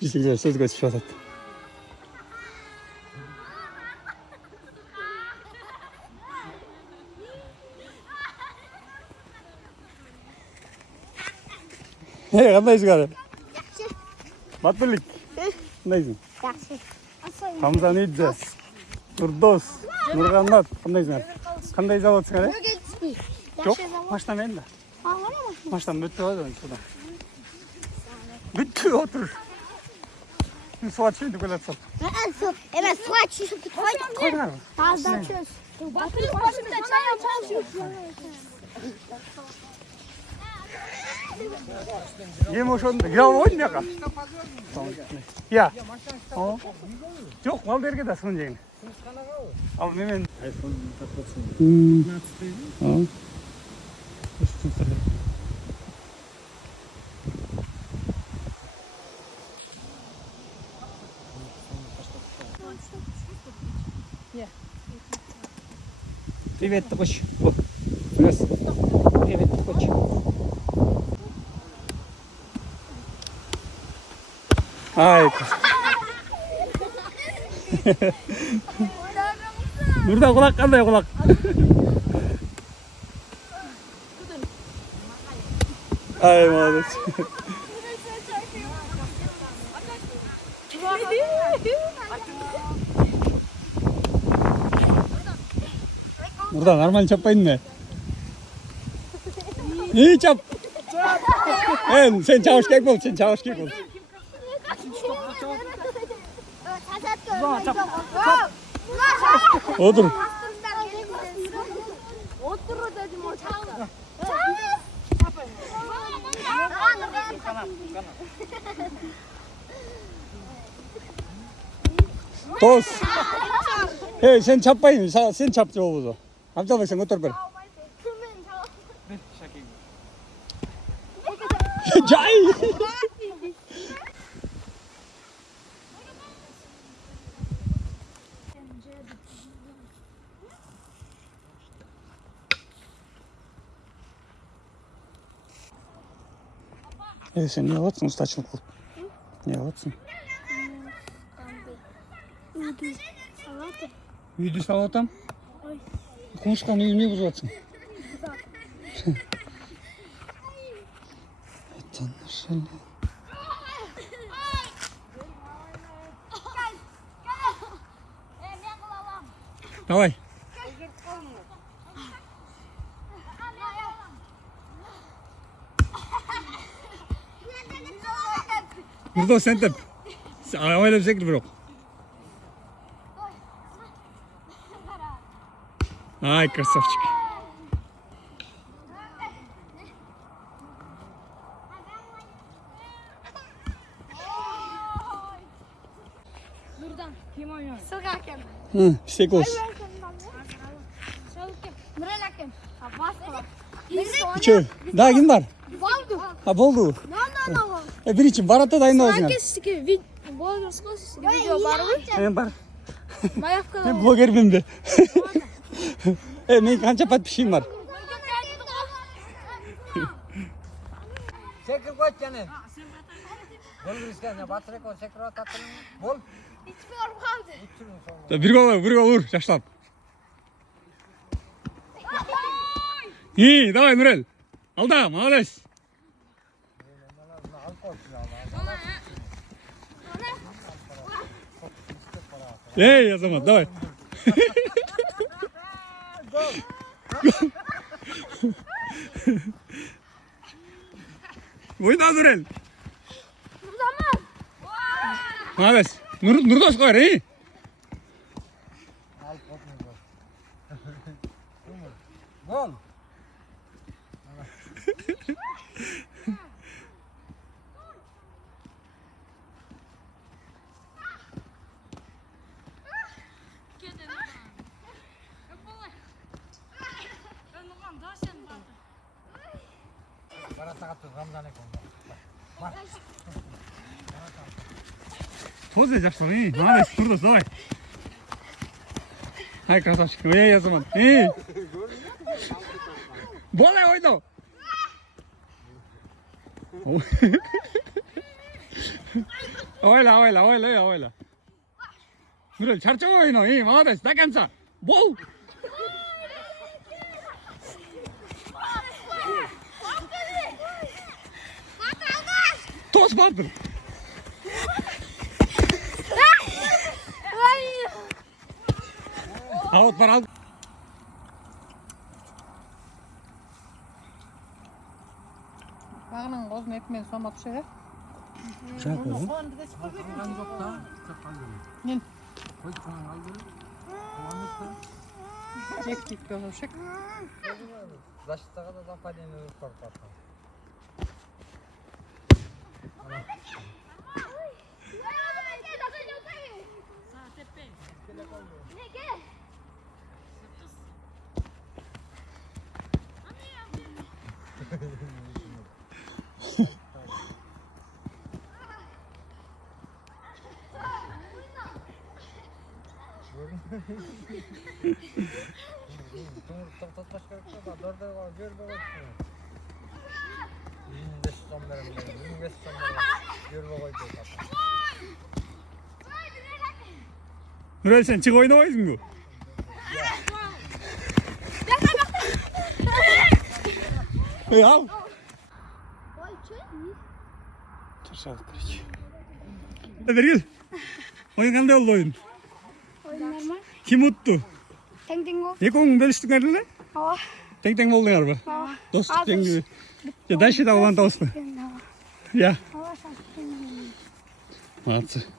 Güzel söz geçiş oldu. Hey, qandaysiz gari? Yaxshi. Batbilik. Qandaysiz? Yaxshi. Hamza Nidja. Nurdos. Nurg'annat. Qandaysizlar? Qanday zavodsizlar? Yo'q, mashina menda. Ha, mana mashina. Mashina bitta o'zi shundan. Bitta o'tir. Suv ichib dukalatsan. Emas, suv ichishib ketib Qo'yinglar. Tazdan cho'z. Batbilik boshimda choy. Yem o'shanda. Ya, o'yin yo'q. Ya. Yo'q, mal bergada so'njang. Al men. iPhone 15. Ha. Привет, Точ. Раз. Привет, Точ. Ай. Burada kulak qanday kulak? Ay, молодец. Burada нормально çapayın ne? İyi çap. Sen çavuş kek bol, sen çavuş kek bol. Otur. Otur dedim o çağır. Toz. Hey, sen çapayın, sen çap çoğuzu. Hamza sen otur bir. Cay. Sen niye vatsın ustaçın kul? Niye vatsın? Үйді салатам. Қонышқан үйіне бұзатсың. Давай. Burada sen de arabayla bize gir bırak. Ай, красавчик. Buradan kim oynuyor? Sokakem. Hı, istek olsun. Murat hakem. Bas bas. İçeri. Daha kim var? Oldu. Ha, boldu. No. Bir için barata dayın olsun. Сізге блогер сізге видео бар ғой? Ben bar. Маявкада Ben blogger miyim de. Benim kança patpişim var. Sekir koy canım. Bol riskene batırık o sekir o tatlı. Bol. Bir gol vur. Yaşlan. İyi, давай, Nurel. Al da, молодец. Ey, o zaman, давай. Oyna Nurel. Молодец. Nurdoş koyar, iyi. Bol. Bana sakat Ramazan'a koyma. Toz yapacaksın, iyi. Молодец, Nurdoş, давай. Hay красавчик. Ey, o zaman, iyi. Bola oyna. Oyla. Nurel, charcha oyna, iyi, молодец, до конца. Бол! Тос Батыр. Out, бар, ал. Бағының қозын етмен сома пішірі. Жалпы, Қойған жоқ та. Нен? Қойды соған алды. Кек болушек. Защитаға да западение ұстап жатқан. Тоқтатпаш керек па, дордайға көрбей қойды. 25 сом берем, 25 сом берем. Көрбей қойды. Nurel, sen çık oynamayız mı? Hey, al. Hadi gel. Oyun kandı oldu oyun. Normal. Kim uttu? 땡땡고. Ekon bölüştük nerede? Tek oldu galiba. Dostluk gibi. Ya da şey de olan dost mu? Ya. Молодцы.